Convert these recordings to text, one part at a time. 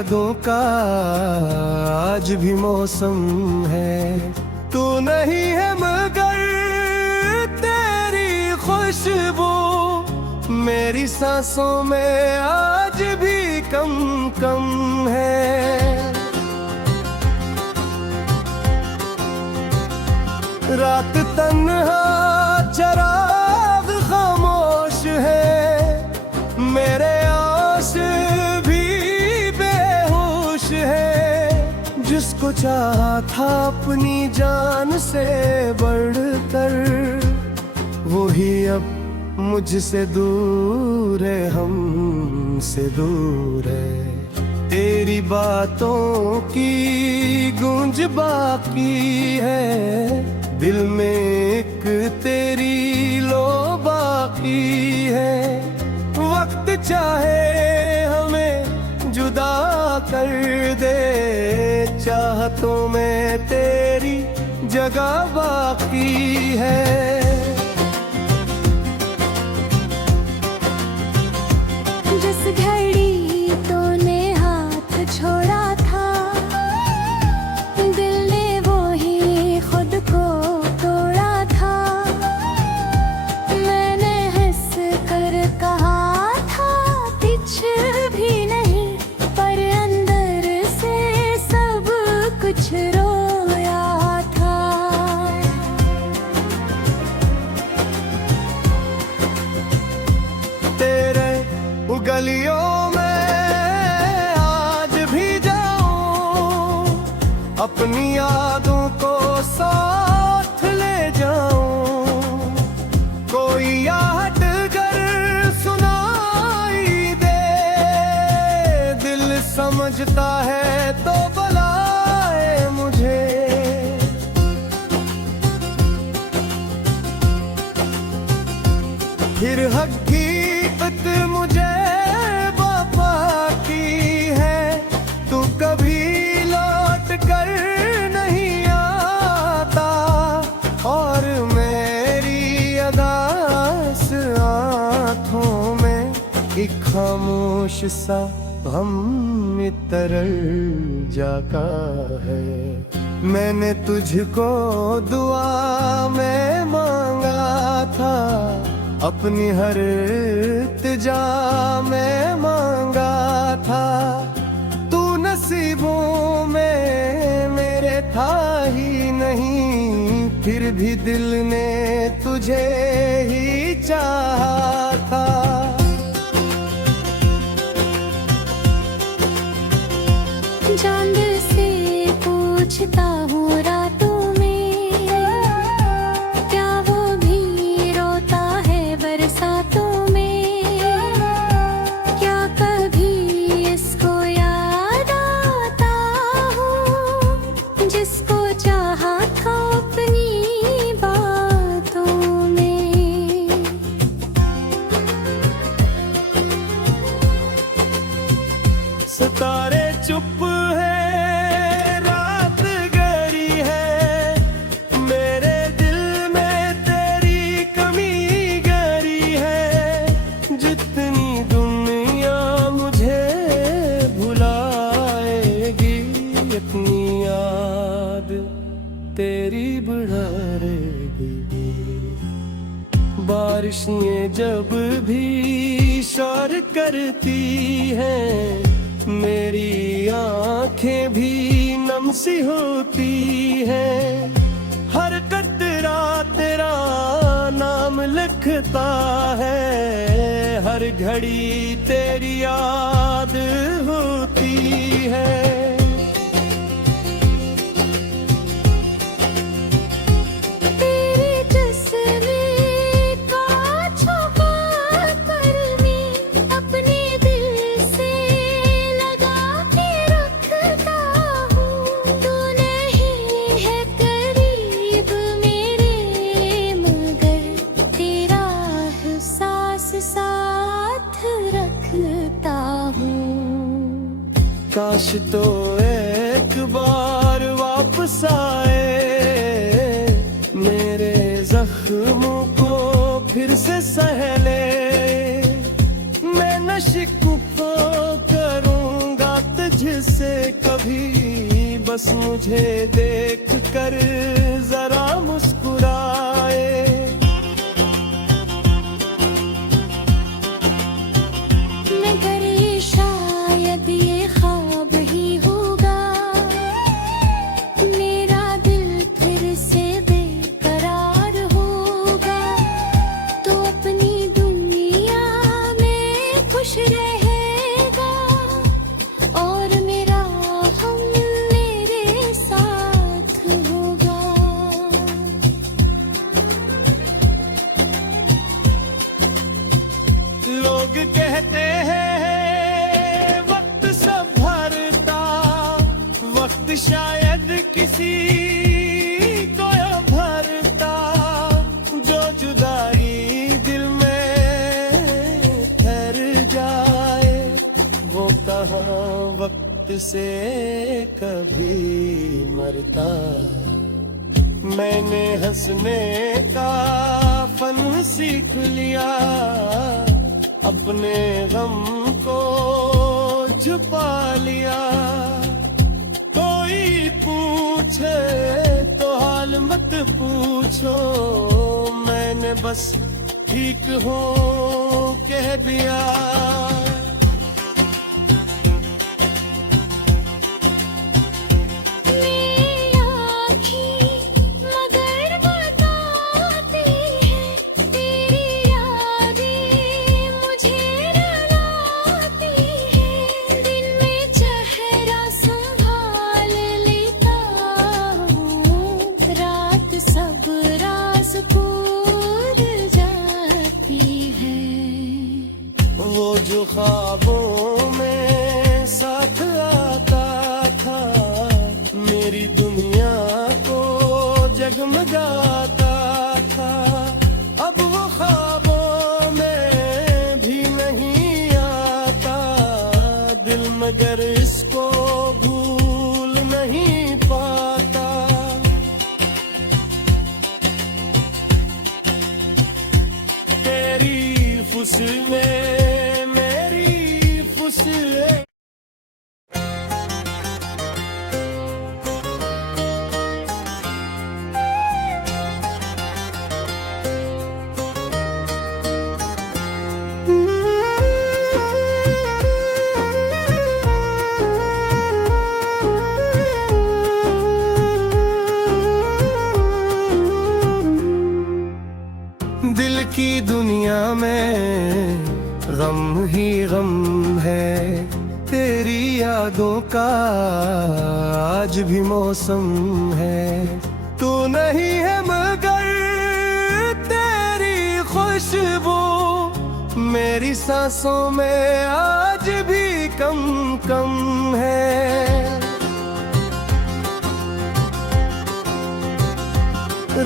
यादों का आज भी मौसम है। तू नहीं है मगर तेरी खुशबू मेरी सांसों में आज भी कम कम है। रात तन्हा चराग खामोश है, मेरे आस भी बेहोश है। जिसको चाहा था अपनी जान से बढ़कर, वही अब मुझसे दूर है, हमसे दूर है। तेरी बातों की गूंज बाकी है, दिल में एक तेरी लो बाकी है। वक्त चाहे हमें जुदा कर दे, चाहतों में तेरी जगह बाकी है। जिस घड़ी तूने हाथ छोड़ा था, दिल ने वो ही खुद को तोड़ा था। मैंने हंस कर कहा था कुछ भी नहीं, पर अंदर से सब कुछ रोया था। तेरे गलियों में आज भी जाऊं, अपनी यादों को साथ ले जाऊं। कोई आहट कर सुनाई दे, दिल समझता है तो बुलाए मुझे। फिर हकीकत मुझे वफा की है, तू कभी लौट कर नहीं आता। और मेरी अदास आँखों में एक खामोश सा गम तरल जाता है। मैंने तुझको दुआ में मांगा था, अपनी हर इल्तिजा में मांगा था। तू नसीबों में मेरे था ही नहीं, फिर भी दिल ने तुझे ही चाहा था। चांद से पूछता हूँ रातों में, क्या वो भी रोता है बरसातों में? क्या कभी इसको याद आता हूँ, जिसको चाहा था अपनी बातों में? सितारे चुप है, रात गहरी है, मेरे दिल में तेरी कमी गहरी है। जितनी दुनिया मुझे भुलाएगी, इतनी याद तेरी बढ़ाएगी। बारिशें जब भी शोर करती हैं, मेरी आंखें भी नम सी होती है। हर कतरा तेरा नाम लिखता है, हर घड़ी तेरी याद होती है। साथ रखता हूँ, काश तो एक बार वापस आए, मेरे जख्मों को फिर से सहले। मैं न शिकवा करूँगा तुझ तुझसे कभी, बस मुझे देख कर जरा मुस्कुराए। मगर ये शायद ये ख्वाब ही होगा, मेरा दिल फिर से बेकरार होगा। तो अपनी दुनिया में खुश रहेगा और मेरा हम मेरे साथ होगा। लोग कहते हैं वक्त सब भरता, वक्त शायद किसी को भरता। जो जुदाई दिल में ठहर जाए, वो कहाँ वक्त से कभी मरता। मैंने हंसने का फन सीख लिया, अपने गम को छुपा लिया। कोई पूछे तो हाल मत पूछो, मैंने बस ठीक हूँ कह दिया। वो जो ख्वाबों में साथ आता था, मेरी दुनिया को जगमगाता था। अब वो ख्वाबों में भी नहीं आता, दिल मगर इसको भूल नहीं पाता। तेरी फुसले मेरी फुसले, दिल की दुनिया में गम ही गम है। तेरी यादों का आज भी मौसम है। तू नहीं है मगर तेरी खुशबू मेरी सांसों में आज भी कम कम है।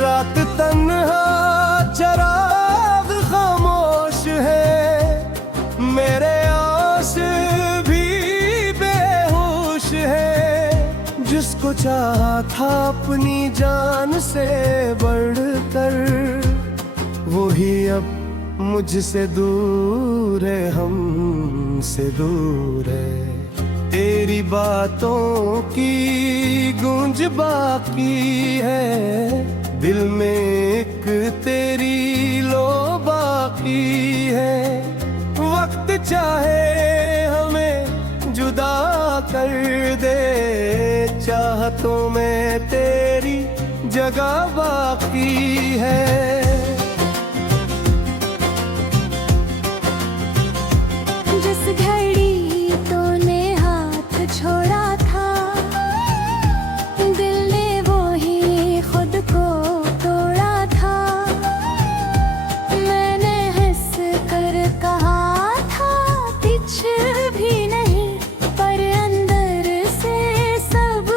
रात तन्हा चराग खामोश है, मेरे आस भी बेहोश है। जिसको चाहा था अपनी जान से बढ़कर, वही अब मुझसे दूर है, हमसे दूर है। तेरी बातों की गूंज बाकी है, दिल में एक तेरी लो बाकी है। वक्त चाहे हमें जुदा कर दे, चाहतों में तेरी जगह बाकी है। जिस घड़ी तूने हाथ छोड़ा था, दिल ने वो ही खुद को तोड़ा था। मैंने हंस कर कहा था कुछ भी नहीं, पर अंदर से सब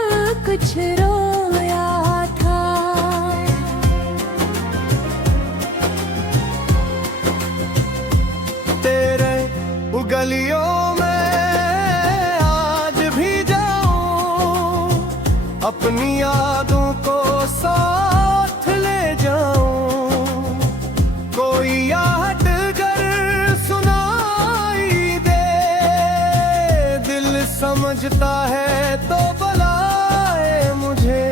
कुछ रोया था। समझता है तो बुलाए मुझे।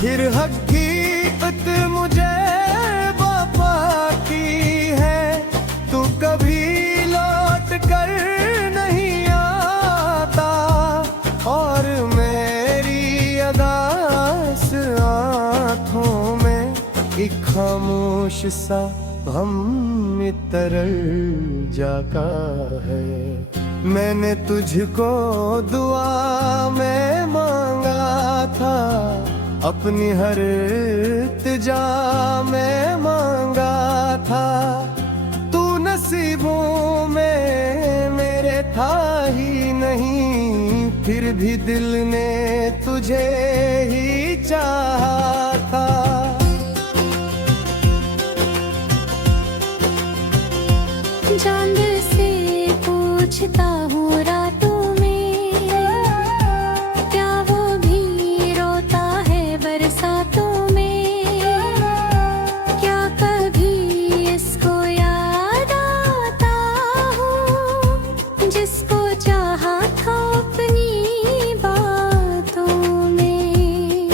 फिर हकीकत मुझे वफा की है, तू कभी लौट कर नहीं आता, और मेरी अदास आँखों में एक खामोश सा हम तरल जाका है। मैंने तुझको दुआ में मांगा था, अपनी हर इल्तिजा में मांगा था, तू नसीबों में मेरे था ही नहीं, फिर भी दिल ने तुझे ही चाहा था। चांद से पूछता हूँ रातों में, क्या वो भी रोता है बरसातों में? क्या कभी इसको याद आता हूँ जिसको चाहा था अपनी बातों में?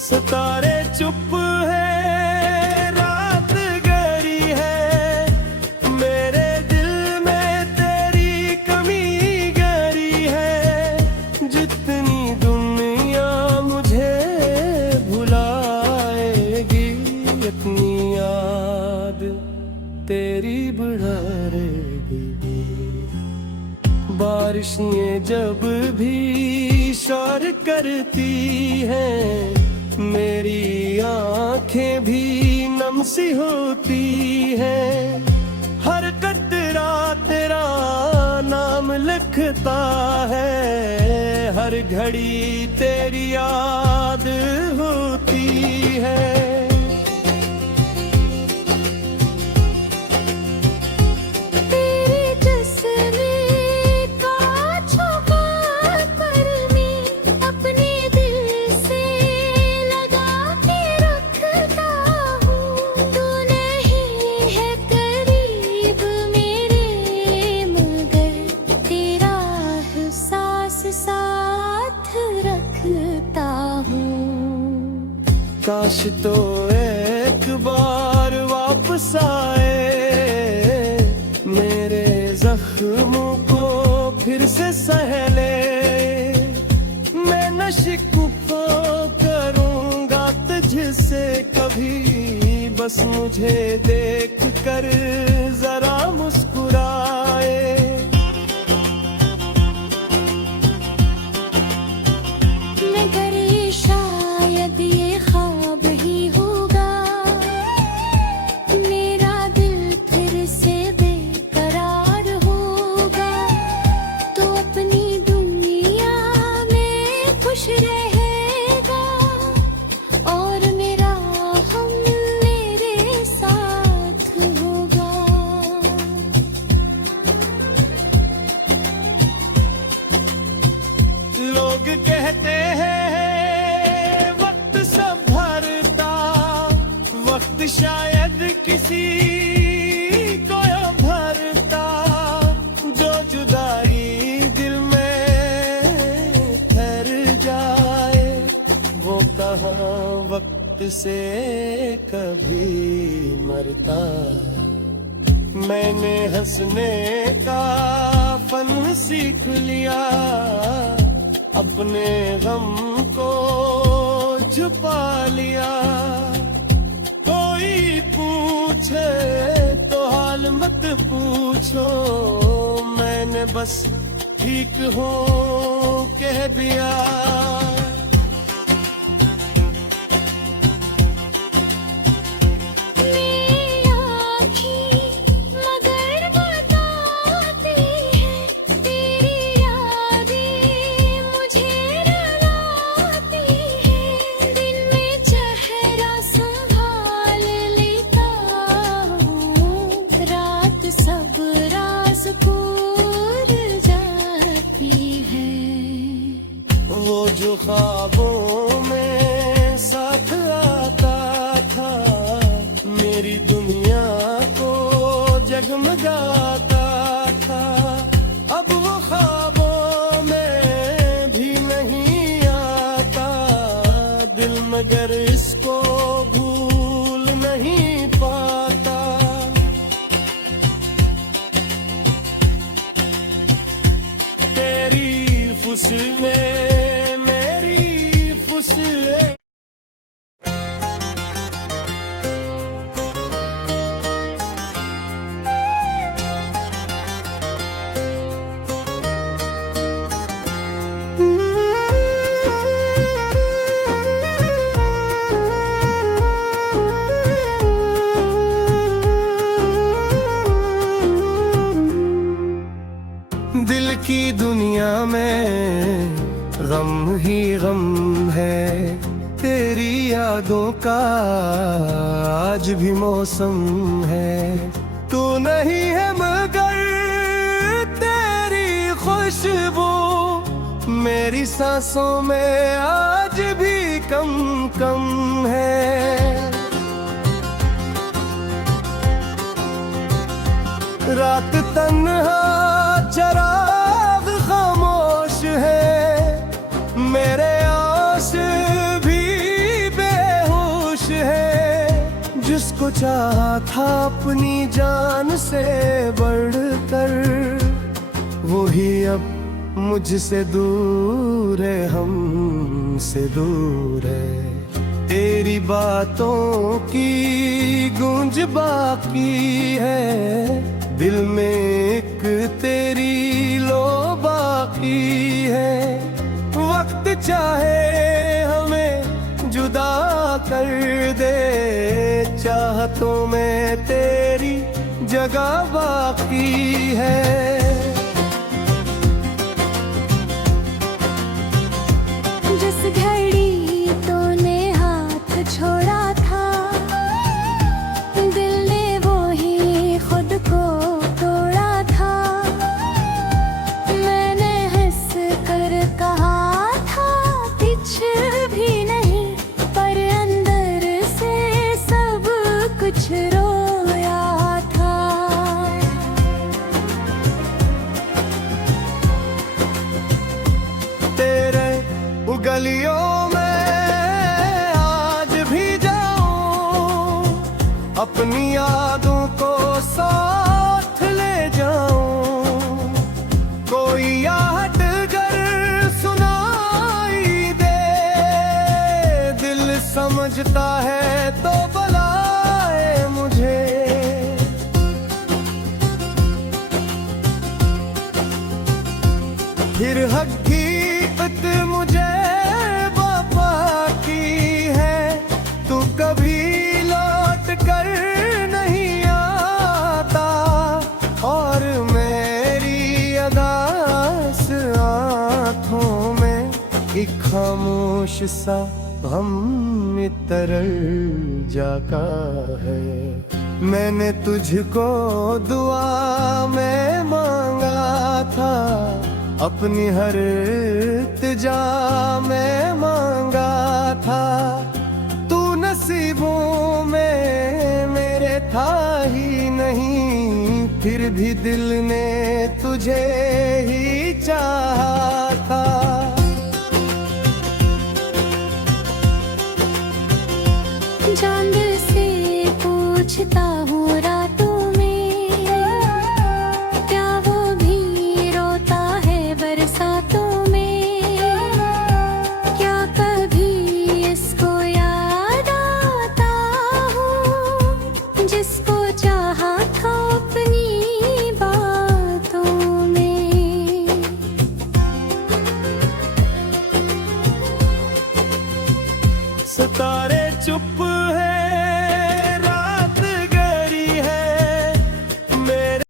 सितारे चुप है, रात गहरी है, मेरे दिल में तेरी कमी गहरी है। जितनी दुनिया मुझे भुलाएगी, इतनी याद तेरी बढ़ाएगी। बारिशें जब भी शोर करती हैं, मेरी आँखें भी नम सी होती हैं। हर कतरा तेरा नाम लिखता है, हर घड़ी तेरी याद होती है। काश तो एक बार वापस आए, मेरे जख्मों को फिर से सहले। मैं न शिकवा करूँगा तुझसे कभी, बस मुझे देख कर जरा मुस्कुराए। लोग कहते हैं वक्त सब भरता, वक्त शायद किसी को भरता, जो जुदाई दिल में ठहर जाए, वो कहाँ वक्त से कभी मरता। मैंने हंसने का फन सीख लिया, अपने गम को छुपा लिया। कोई पूछे तो हाल मत पूछो, मैंने बस ठीक हूँ कह दिया। इसको भूल नहीं पाता। तेरी फुसलें मेरी फुसलें दिल की दुनिया में गम ही गम है। तेरी यादों का आज भी मौसम है। तू नहीं है मगर तेरी खुशबू मेरी सांसों में आज भी कम कम है। रात तन्हा चराग खामोश है। मेरे आस भी बेहोश है। जिसको चाहा था अपनी जान से बढ़कर वही अब मुझसे दूर है, हमसे दूर है। तेरी बातों की गूंज बाकी है। दिल में एक तेरी लो बाकी है। वक्त चाहे हमें जुदा कर दे, चाहतों में तेरी जगह बाकी है। जिस घड़ी तूने हाथ छोड़ा था, दिल ने वो ही खुद को तोड़ा था। मैंने हंस कर कहा था कुछ भी नहीं, पर अंदर से सब कुछ रोया था। तेरे गलियों में आज भी जाऊं, अपनी यादों को साथ ले जाऊं। कोई आहट अगर सुनाई दे, दिल समझता है तो बुलाए मुझे। फिर हकीकत मुझे वफा की है। तू कभी लौट कर नहीं आता, और मेरी अदास आँखों में एक खामोश सा गम तरल जाता है। मैंने तुझको दुआ में मांगा था, अपनी हर इल्तिजा में मांगा था। तू नसीबों में मेरे था ही नहीं, फिर भी दिल ने तुझे ही चाहा था। चांद से पूछता हूँ रातों में, क्या वो भी रोता है बरसातों में? क्या कभी इसको याद आता हूँ जिसको चाहा था अपनी बातों में? सितारे चुप